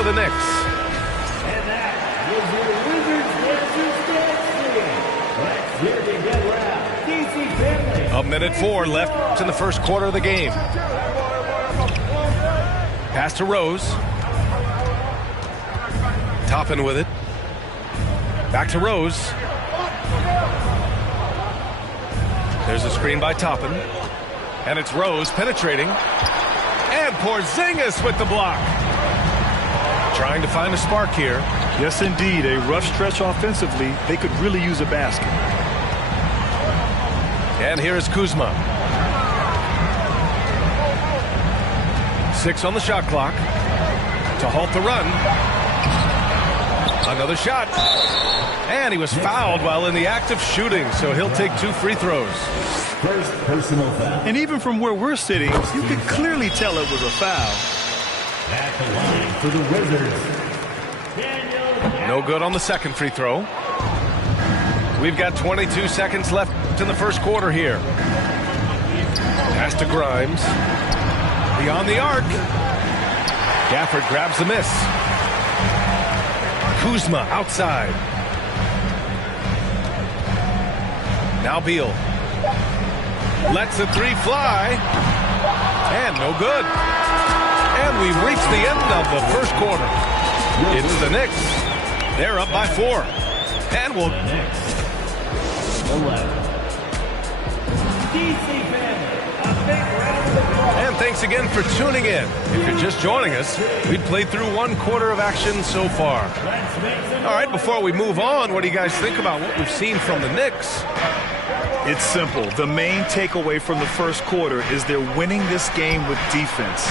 for the Knicks. And that is your Wizards versus Knicks team. Let's hear the good round. DC Family. 1:04 left in the first quarter of the game. Pass to Rose. Toppin with it. Back to Rose. There's a screen by Toppin. And it's Rose penetrating. And Porzingis with the block. Trying to find a spark here. Yes, indeed. A rough stretch offensively. They could really use a basket. And here is Kuzma. 6 on the shot clock to halt the run. Another shot. And he was fouled while in the act of shooting, so he'll take 2 free throws. First personal foul. And even from where we're sitting, you could clearly tell it was a foul. At the line for the Wizards. No good on the second free throw. We've got 22 seconds left in the first quarter here. Pass to Grimes. Beyond the arc. Gafford grabs the miss. Kuzma outside. Now Beal. Lets the 3 fly. And no good. And we've reached the end of the first quarter. It's the Knicks. They're up by 4. And we'll... 11. DC Family, a big round of applause. And thanks again for tuning in. If you're just joining us, we've played through 1 quarter of action so far. All right, before we move on, what do you guys think about what we've seen from the Knicks? It's simple. The main takeaway from the first quarter is they're winning this game with defense.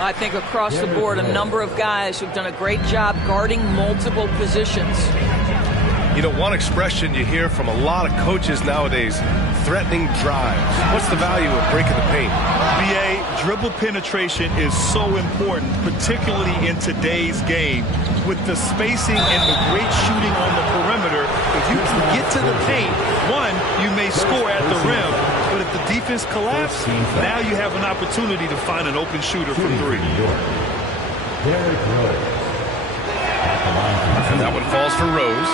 I think across the board, a number of guys who've done a great job guarding multiple positions. You know, one expression you hear from a lot of coaches nowadays, threatening drives. What's the value of breaking the paint? BA, dribble penetration is so important, particularly in today's game. With the spacing and the great shooting on the perimeter, if you can get to the paint, one, you may score at the rim, but if the defense collapses, now you have an opportunity to find an open shooter from 3. Derrick Rose. And that one falls for Rose.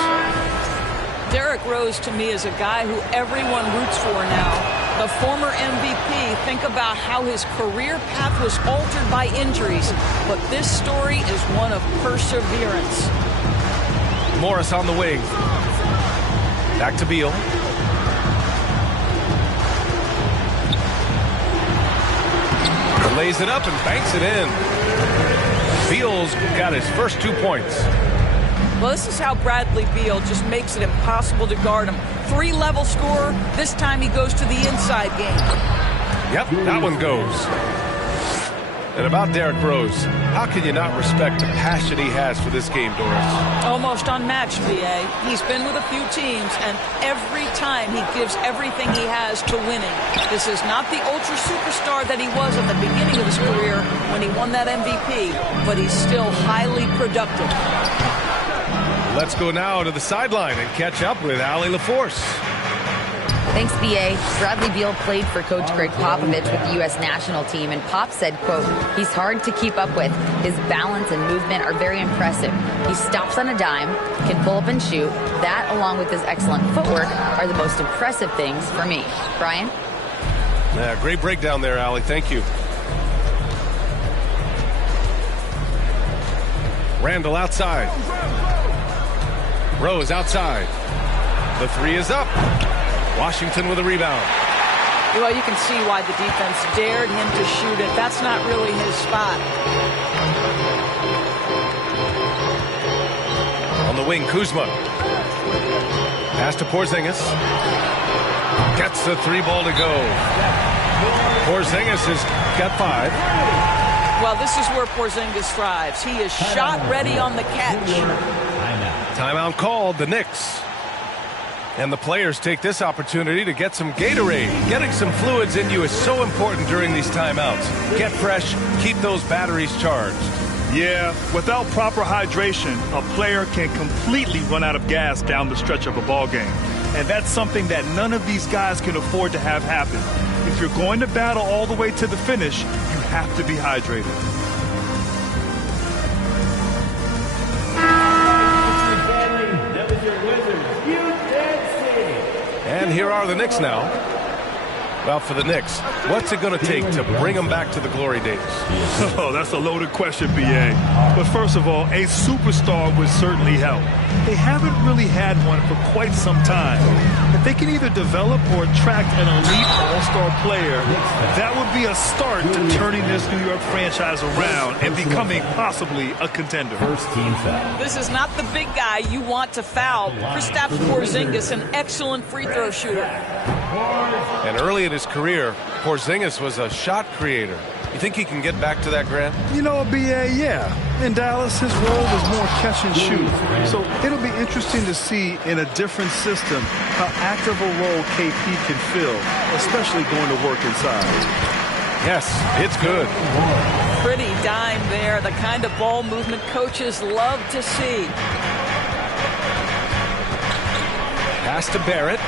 Derrick Rose, to me, is a guy who everyone roots for now. The former MVP, think about how his career path was altered by injuries. But this story is one of perseverance. Morris on the wing. Back to Beal. Lays it up and banks it in. Beal's got his first 2 points. Well, this is how Bradley Beal just makes it impossible to guard him. 3-level scorer. This time he goes to the inside game. Yep, that one goes. And about Derrick Rose, how can you not respect the passion he has for this game, Doris? Almost unmatched, VA. He's been with a few teams, and every time he gives everything he has to winning. This is not the ultra superstar that he was at the beginning of his career when he won that MVP, but he's still highly productive. Let's go now to the sideline and catch up with Allie LaForce. Thanks, B.A. Bradley Beal played for Coach Greg Popovich with the U.S. national team, and Pop said, quote, he's hard to keep up with. His balance and movement are very impressive. He stops on a dime, can pull up and shoot. That, along with his excellent footwork, are the most impressive things for me. Brian? Yeah, great breakdown there, Allie. Thank you. Randall outside. Rose outside. The 3 is up. Washington with a rebound. Well, you can see why the defense dared him to shoot it. That's not really his spot. On the wing, Kuzma. Pass to Porzingis. Gets the 3 ball to go. Porzingis has got 5. Well, this is where Porzingis thrives. He is shot ready on the catch. Timeout called, the Knicks. And the players take this opportunity to get some Gatorade. Getting some fluids in you is so important during these timeouts. Get fresh, keep those batteries charged. Yeah, without proper hydration, a player can completely run out of gas down the stretch of a ball game. And that's something that none of these guys can afford to have happen. If you're going to battle all the way to the finish, you have to be hydrated. superstar of the Knicks now. Well, for the Knicks, what's it going to take to bring them back to the glory days? Oh, that's a loaded question, B.A. But first of all, a superstar would certainly help. They haven't really had one for quite some time. If they can either develop or attract an elite all-star player, that would be a start to turning this New York franchise around and becoming possibly a contender. First team foul. This is not the big guy you want to foul. Kristaps Porzingis, an excellent free throw shooter. And early in his career, Porzingis was a shot creator. You think he can get back to that, Grant? You know, B.A., yeah. In Dallas, his role was more catch and shoot. So it'll be interesting to see in a different system how active a role KP can fill, especially going to work inside. Yes, it's good. Pretty dime there, the kind of ball movement coaches love to see. Pass to Barrett.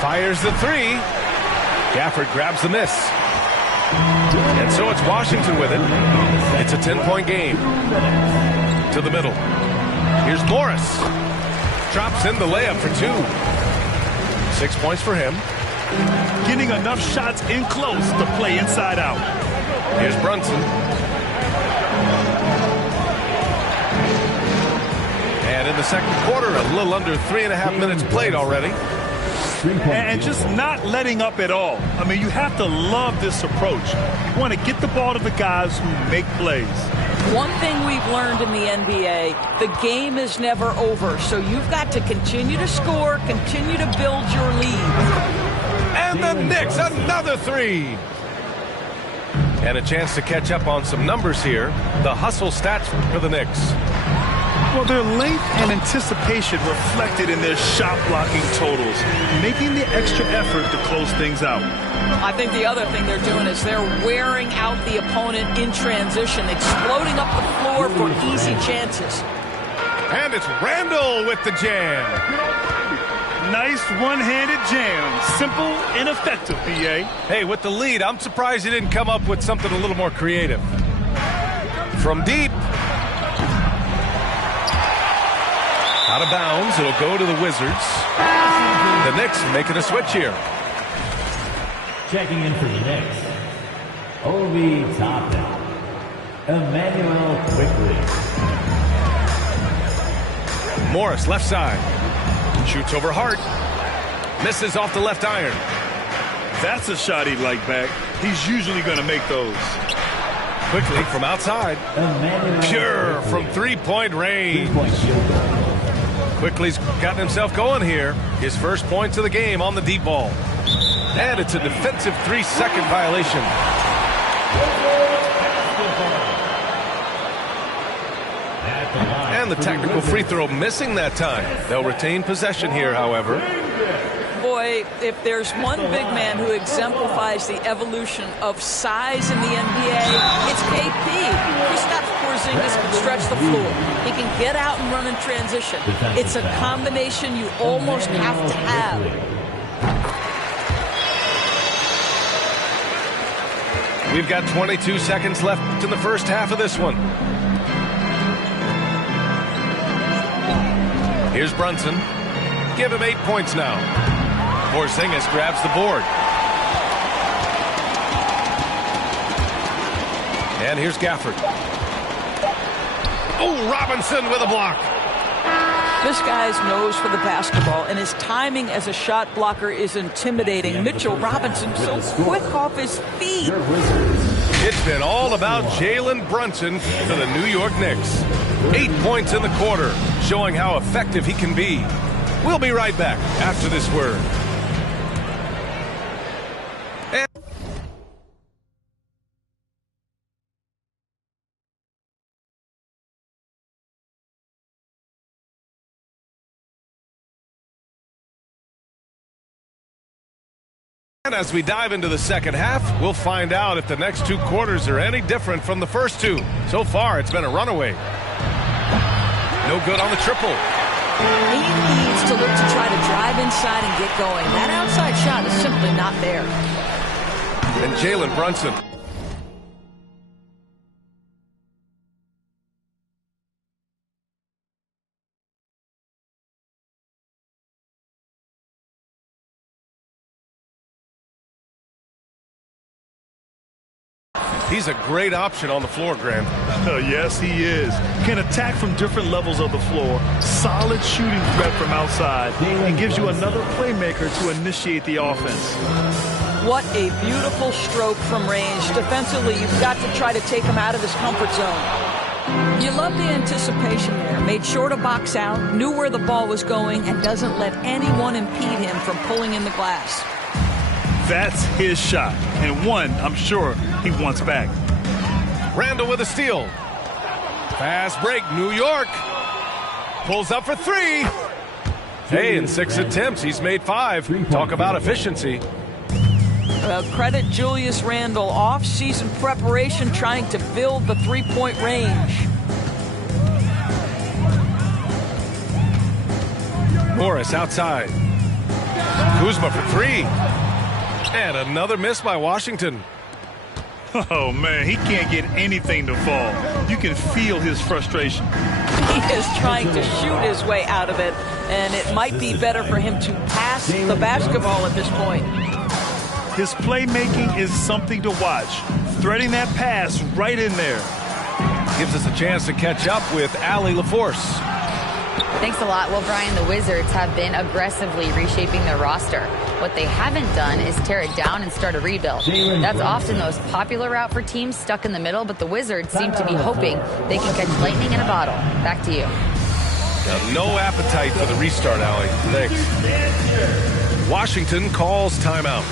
Fires the three. Gafford grabs the miss. And so it's Washington with it. It's a 10-point game. To the middle. Here's Morris. Drops in the layup for 2. 6 points for him. Getting enough shots in close to play inside out. Here's Brunson. And in the second quarter, a little under 3.5 minutes played already. And just not letting up at all. I mean, you have to love this approach. You want to get the ball to the guys who make plays. One thing we've learned in the NBA, the game is never over. So you've got to continue to score, continue to build your lead. And the Knicks, another three. And a chance to catch up on some numbers here. The hustle stats for the Knicks. Well, their length and anticipation reflected in their shot blocking totals, making the extra effort to close things out. I think the other thing they're doing is they're wearing out the opponent in transition, exploding up the floor for easy chances. And it's Randall with the jam. Nice one-handed jam. Simple and effective, B.A. Hey, with the lead, I'm surprised he didn't come up with something a little more creative. From deep. Out of bounds, it'll go to the Wizards. The Knicks making a switch here. Checking in for the Knicks, Obi Toppin, Emmanuel Quickly. Morris, left side. Shoots over Hart. Misses off the left iron. That's a shot he'd like back. He's usually going to make those. Quickly from outside. Pure from three-point range. Quickly's gotten himself going here. His first points of the game on the deep ball. And it's a defensive 3-second violation. And the technical free throw missing that time. They'll retain possession here, however. Boy, if there's one big man who exemplifies the evolution of size in the NBA, it's KP. Kristaps Porzingis can stretch the floor. He can get out and run in transition. It's a combination you almost have to have. We've got 22 seconds left in the first half of this one. Here's Brunson. Give him 8 points now. Porzingis grabs the board. And here's Gafford. Oh, Robinson with a block. This guy's nose for the basketball, and his timing as a shot blocker is intimidating. Mitchell Robinson so quick off his feet. It's been all about Jalen Brunson for the New York Knicks. 8 points in the quarter, showing how effective he can be. We'll be right back after this word. And as we dive into the second half, we'll find out if the next 2 quarters are any different from the first 2. So far, it's been a runaway. No good on the triple. He needs to look to try to drive inside and get going. That outside shot is simply not there. And Jalen Brunson He's a great option on the floor, Grant. Yes, he is. Can attack from different levels of the floor. Solid shooting threat from outside. And gives you another playmaker to initiate the offense. What a beautiful stroke from range. Defensively, you've got to try to take him out of his comfort zone. You love the anticipation there. Made sure to box out, knew where the ball was going, and doesn't let anyone impede him from pulling in the glass. That's his shot, and one I'm sure he wants back. Randall with a steal. Fast break, New York. Pulls up for three. Hey, in 6 attempts, he's made 5. Talk about efficiency. Credit Julius Randle, off-season preparation trying to build the three-point range. Morris outside. Kuzma for 3. And another miss by Washington. Oh, man, he can't get anything to fall. You can feel his frustration. He is trying to shoot his way out of it, and it might be better for him to pass the basketball at this point. His playmaking is something to watch. Threading that pass right in there. Gives us a chance to catch up with Allie LaForce. Thanks a lot. Well, Brian, the Wizards have been aggressively reshaping their roster. What they haven't done is tear it down and start a rebuild. That's often the most popular route for teams stuck in the middle, but the Wizards seem to be hoping they can catch lightning in a bottle. Back to you. No appetite for the restart, Allie. Thanks. Washington calls timeout.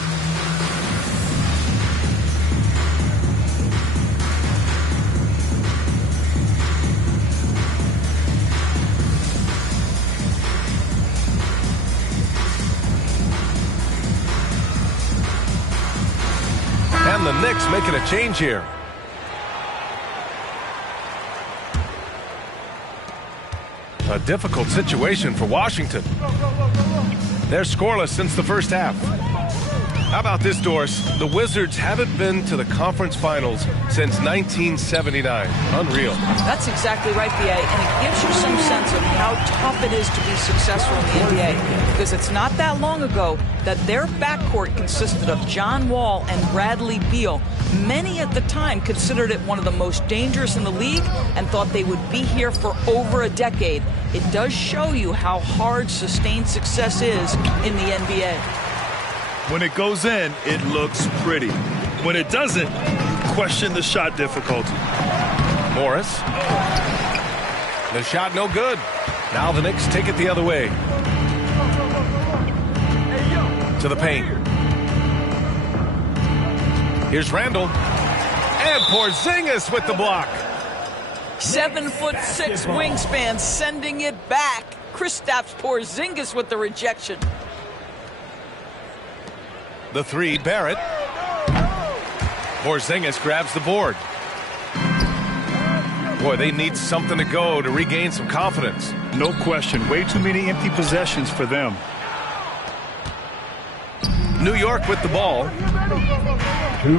And the Knicks making a change here. A difficult situation for Washington. They're scoreless since the first half. How about this, Doris? The Wizards haven't been to the conference finals since 1979. Unreal. That's exactly right, B.A., and it gives you some sense of how tough it is to be successful in the NBA, because it's not that long ago that their backcourt consisted of John Wall and Bradley Beal. Many at the time considered it one of the most dangerous in the league and thought they would be here for over a decade. It does show you how hard sustained success is in the NBA. When it goes in, it looks pretty. When it doesn't, question the shot difficulty. Morris. The shot no good. Now the Knicks take it the other way. To the paint. Here's Randall. And Porzingis with the block. 7'6" wingspan, sending it back. Kristaps Porzingis with the rejection. The 3, Barrett. Porzingis grabs the board. Boy, they need something to go to regain some confidence. No question. Way too many empty possessions for them. New York with the ball.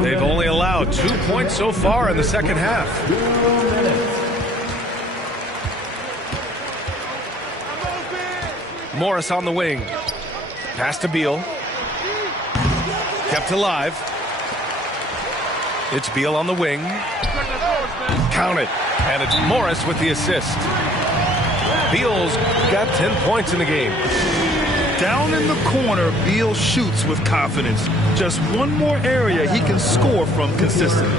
They've only allowed 2 points so far in the second half. Morris on the wing. Pass to Beal. Kept alive. It's Beal on the wing. Count it. And it's Morris with the assist. Beal's got 10 points in the game. Down in the corner, Beal shoots with confidence. Just one more area he can score from consistently.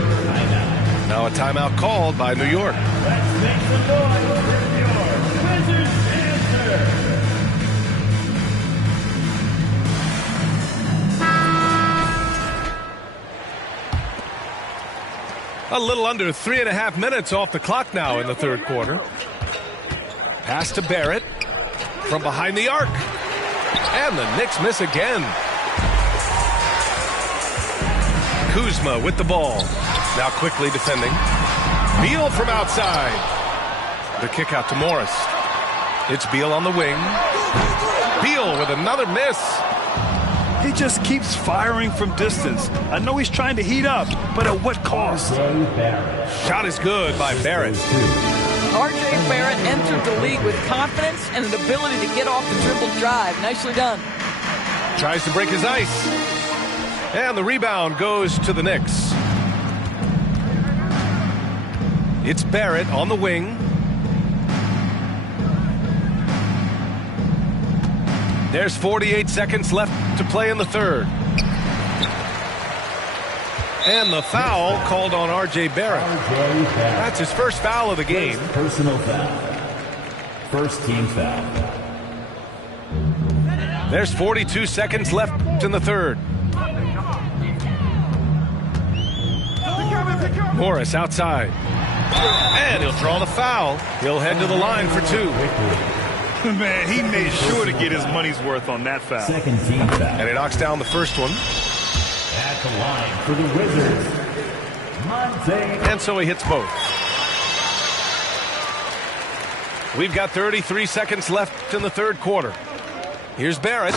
Now a timeout called by New York. A little under 3.5 minutes off the clock now in the third quarter. Pass to Barrett from behind the arc. And the Knicks miss again. Kuzma with the ball. Now quickly defending. Beal from outside. The kick out to Morris. It's Beal on the wing. Beal with another miss. He just keeps firing from distance. I know he's trying to heat up, but at what cost? Shot is good by Barrett. R.J. Barrett entered the league with confidence and an ability to get off the dribble drive. Nicely done. Tries to break his ice. And the rebound goes to the Knicks. It's Barrett on the wing. There's 48 seconds left to play in the third. And the foul called on R.J. Barrett. That's his first foul of the game. Personal foul. First team foul. There's 42 seconds left in the third. Morris outside. And he'll draw the foul. He'll head to the line for two. Man, he made sure to get his money's worth on that foul. Second team foul. And he knocks down the first one. At the line for the Wizards, Monte. And so he hits both. We've got 33 seconds left in the third quarter. Here's Barrett.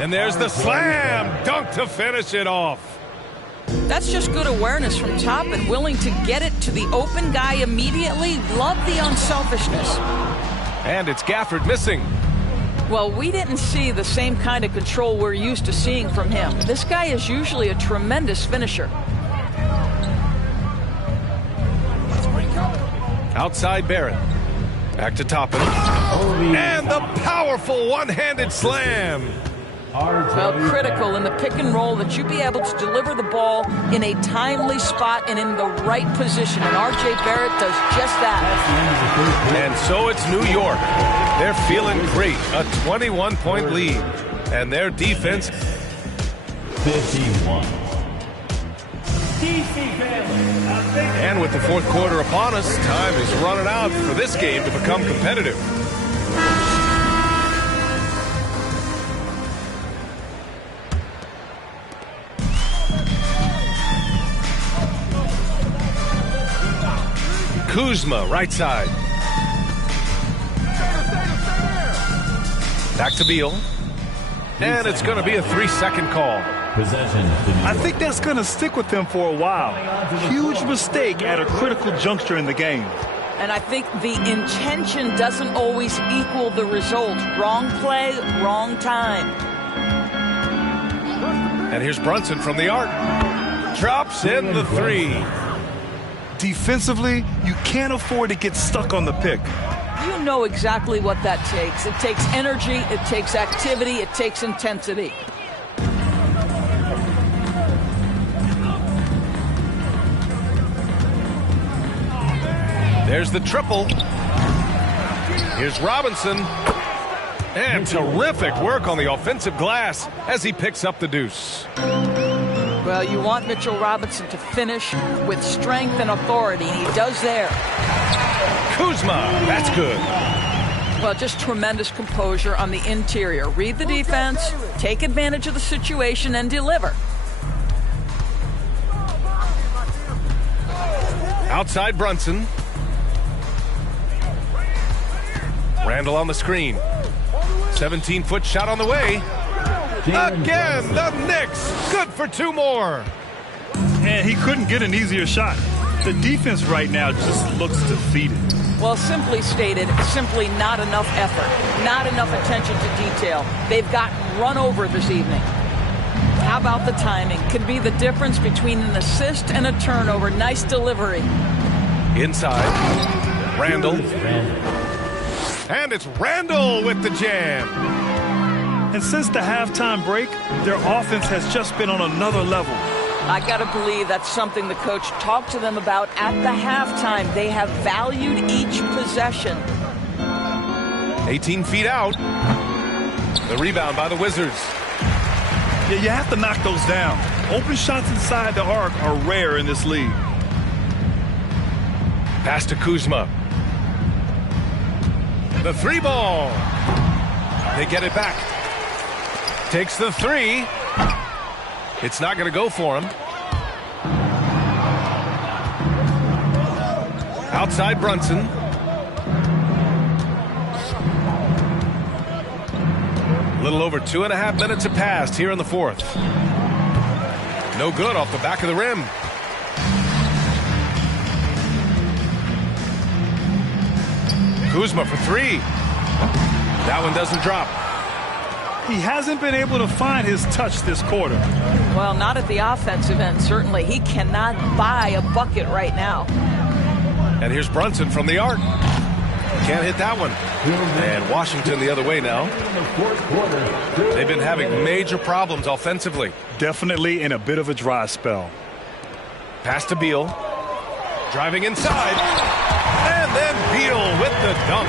And there's the slam dunk to finish it off. That's just good awareness from top and willing to get it to the open guy immediately. Love the unselfishness. And it's Gafford missing. Well, we didn't see the same kind of control we're used to seeing from him. This guy is usually a tremendous finisher. Outside Barrett. Back to Toppin. And the powerful one-handed slam. Well, critical in the pick and roll that you be able to deliver the ball in a timely spot and in the right position. And R.J. Barrett does just that. And so it's New York. They're feeling great. A 21-point lead. And their defense. 51. And with the fourth quarter upon us, time is running out for this game to become competitive. Kuzma, right side. Back to Beal. And it's going to be a 3-second call. Possession. I think that's going to stick with them for a while. Huge mistake at a critical juncture in the game. And I think the intention doesn't always equal the result. Wrong play, wrong time. And here's Brunson from the arc. Drops in the three. Defensively, you can't afford to get stuck on the pick. You know exactly what that takes. It takes energy, it takes activity, it takes intensity. There's the triple. Here's Robinson. And terrific work on the offensive glass as he picks up the deuce. Well, you want Mitchell Robinson to finish with strength and authority, and he does there. Kuzma, that's good. Well, just tremendous composure on the interior. Read the defense, take advantage of the situation, and deliver. Outside Brunson. Randall on the screen. 17-foot shot on the way. Again, the Knicks. Good for two more. And he couldn't get an easier shot. The defense right now just looks defeated. Well, simply stated, simply not enough effort, not enough attention to detail. They've gotten run over this evening. How about the timing? Could be the difference between an assist and a turnover. Nice delivery. Inside, Randall. And it's Randall with the jam. And since the halftime break, their offense has just been on another level. I got to believe that's something the coach talked to them about at the halftime. They have valued each possession. 18 feet out. The rebound by the Wizards. Yeah, you have to knock those down. Open shots inside the arc are rare in this league. Pass to Kuzma. The three ball. They get it back. Takes the three. It's not going to go for him. Outside Brunson. A little over 2.5 minutes have passed here in the fourth. No good off the back of the rim. Kuzma for three. That one doesn't drop. He hasn't been able to find his touch this quarter. Well, not at the offensive end, certainly. He cannot buy a bucket right now. And here's Brunson from the arc. Can't hit that one. And Washington the other way now. They've been having major problems offensively. Definitely in a bit of a dry spell. Pass to Beal. Driving inside. And then Beal with the dunk.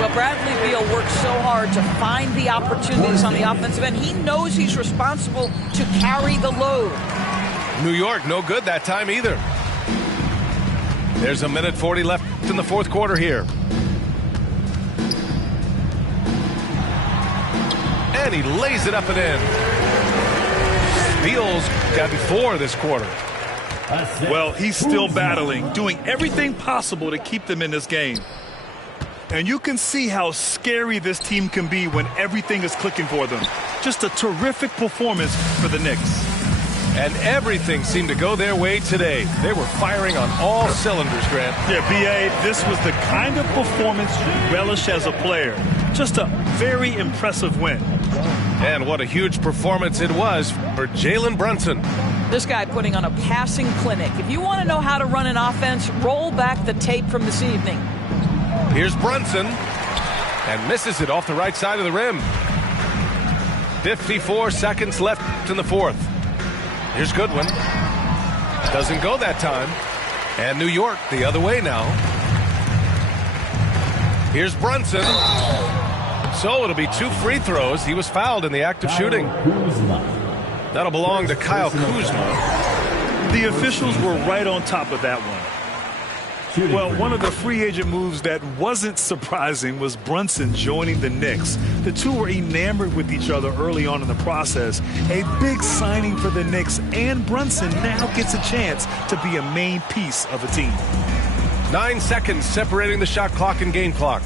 Well, Bradley Beal works so hard to find the opportunities on the offensive end. He knows he's responsible to carry the load. New York, no good that time either. There's a minute 40 left in the fourth quarter here. And he lays it up and in. Beal's gotten 4 this quarter. Well, he's still battling, doing everything possible to keep them in this game. And you can see how scary this team can be when everything is clicking for them. Just a terrific performance for the Knicks. And everything seemed to go their way today. They were firing on all cylinders, Grant. Yeah, B.A., this was the kind of performance you relish as a player. Just a very impressive win. And what a huge performance it was for Jalen Brunson. This guy putting on a passing clinic. If you want to know how to run an offense, roll back the tape from this evening. Here's Brunson, and misses it off the right side of the rim. 54 seconds left in the fourth. Here's Goodwin. Doesn't go that time. And New York the other way now. Here's Brunson. So it'll be 2 free throws. He was fouled in the act of shooting. That'll belong to Kyle Kuzma. The officials were right on top of that one. Well, one of the free agent moves that wasn't surprising was Brunson joining the Knicks. The two were enamored with each other early on in the process. A big signing for the Knicks, and Brunson now gets a chance to be a main piece of a team. 9 seconds separating the shot clock and game clock.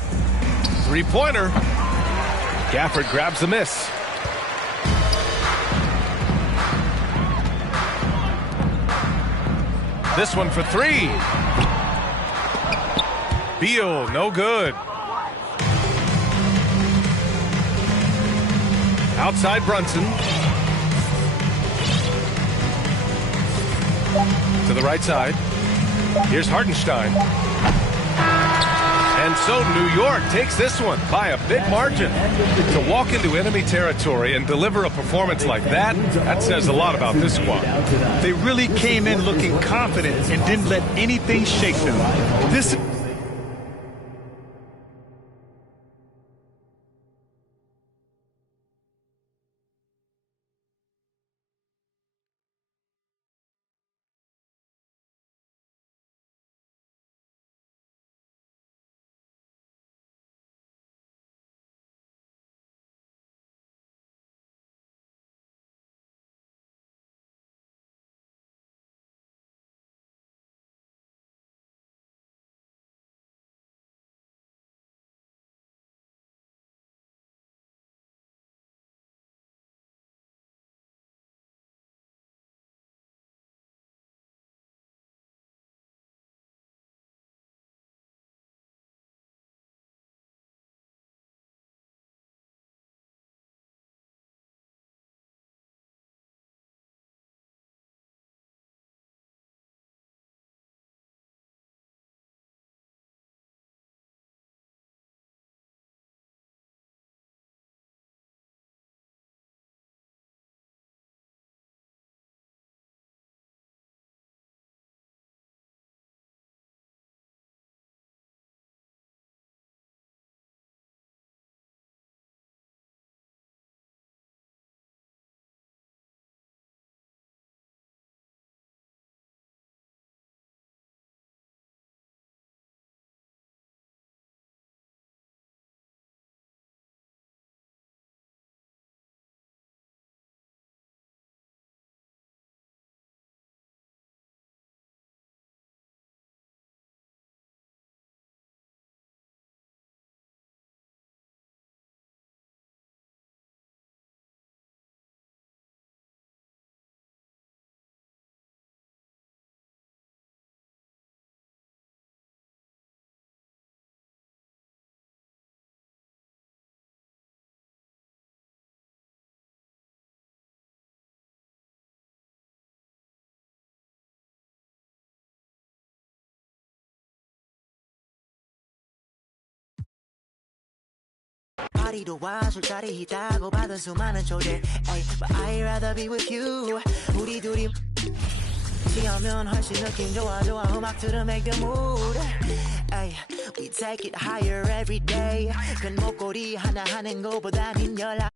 3-pointer. Gafford grabs the miss. This one for 3. Beal, no good. Outside Brunson. To the right side. Here's Hartenstein. And so New York takes this one by a big margin. To walk into enemy territory and deliver a performance like that, that says a lot about this squad. They really came in looking confident and didn't let anything shake them. This 파리도 와 술자리 있다고 받은 수많은 초대 But I'd rather be with you 우리 둘이 지하면 훨씬 느낌 좋아 음악 들으면 make the mood We take it higher every day 큰 목걸이 하나 하는 거보단 흰 연락